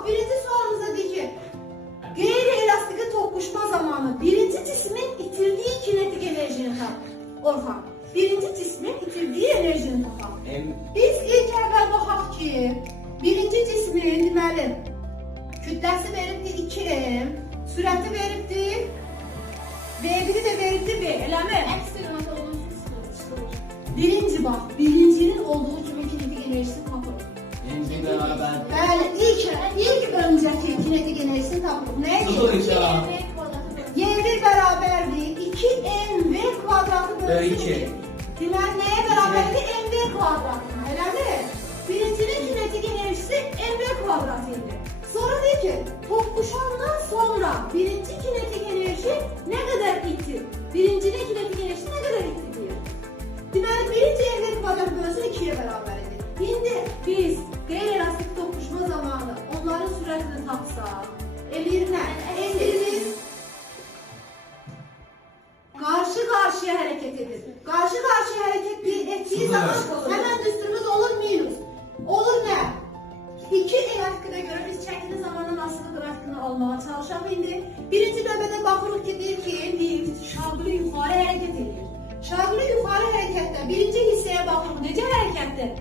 Bak birinci sualımızda deyir ki, qeyri-elastiki toqquşma zamanı birinci cismin itirdiği kinetik enerjini tap. Orhan, birinci cismin itirdiği enerjini tapaq. Biz ilk əvvəl baxaq ki, birinci cismin deməli kütləsi veribdir 2m, sürəti veribdir, V1'i de veribdir B, eləmi? Əks-səlamat olunsun. Birinci bax, birincinin olduğu kimi kinetik enerjisini tapırıq. Birinci beraber. Bəli, ilk öncəki kinetik enerjisini tapırıq. Nəyə Doğru. Y1 bərabərdir 2mv kvadratı bölü 2. Deməli, nəyə bərabərdir? mv kvadratına, eləmi? Birincinin kinetik enerjisi mv kvadratı idi. Sonra deyir ki, toqquşandan sonra birinci kinetik enerji nə qədər itti? Birincinin kinetik enerjisi nə qədər itti deyir? Deməli, birinci mv kvadrat bölünsün 2'ye bərabər edir. İndi biz qeyri-elastik toqquşma zamanı onların sürətini tapsaq, eləyir nə? Eləyir karşı-karşıya hərəkət edir. Karşı-karşıya hərəkət etdiyi zaman həmən üstümüz olur minus. Olur nə? 2 grafikinə görə biz çəkili zamanın asılı grafikini almağa çalışaq. İndi birinci növbədə baxırıq ki, deyir ki, şaquli yuxarı hərəkət edir. Şaquli yuxarı hərəkətdə birinci hissəyə baxırıq. Necə hərəkətdir?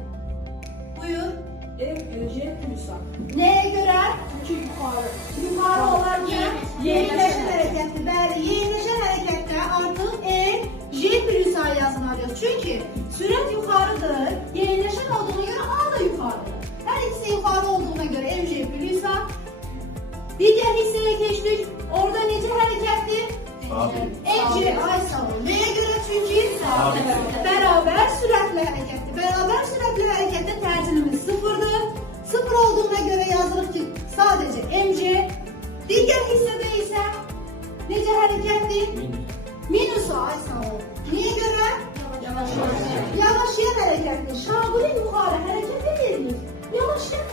Buyur. J plus A. Nəyə görə? Çünki yuxarı. Yuxarı olarkən yeniləşən hərəkətdir. Bəli, yeniləşən hərəkətdə artıq J plus A yazılacaq. Çünki sürət yuxarıdır. Yeniləşən olduğuna görə A da yuxarıdır. Hər ikisi yuxarı olduğuna görə J plus A. Digər hissəyə keçdik. Orada necə hərəkətdir? J ay salın. Nəyə görə? Çünki bərabər sürətlə hərəkətdir. Bərabər sürətlə hərəkətdə tərcinimiz sıfırdır. Sıfır olduğuna görə yazırıq ki, sadəcə mc. Digər hissədə isə necə hərəkətdir? Minus ay salın. Niyə görə? Yavaşlayan hərəkətdir. Şaquli yuxarı hərəkət edir. Yavaşlayan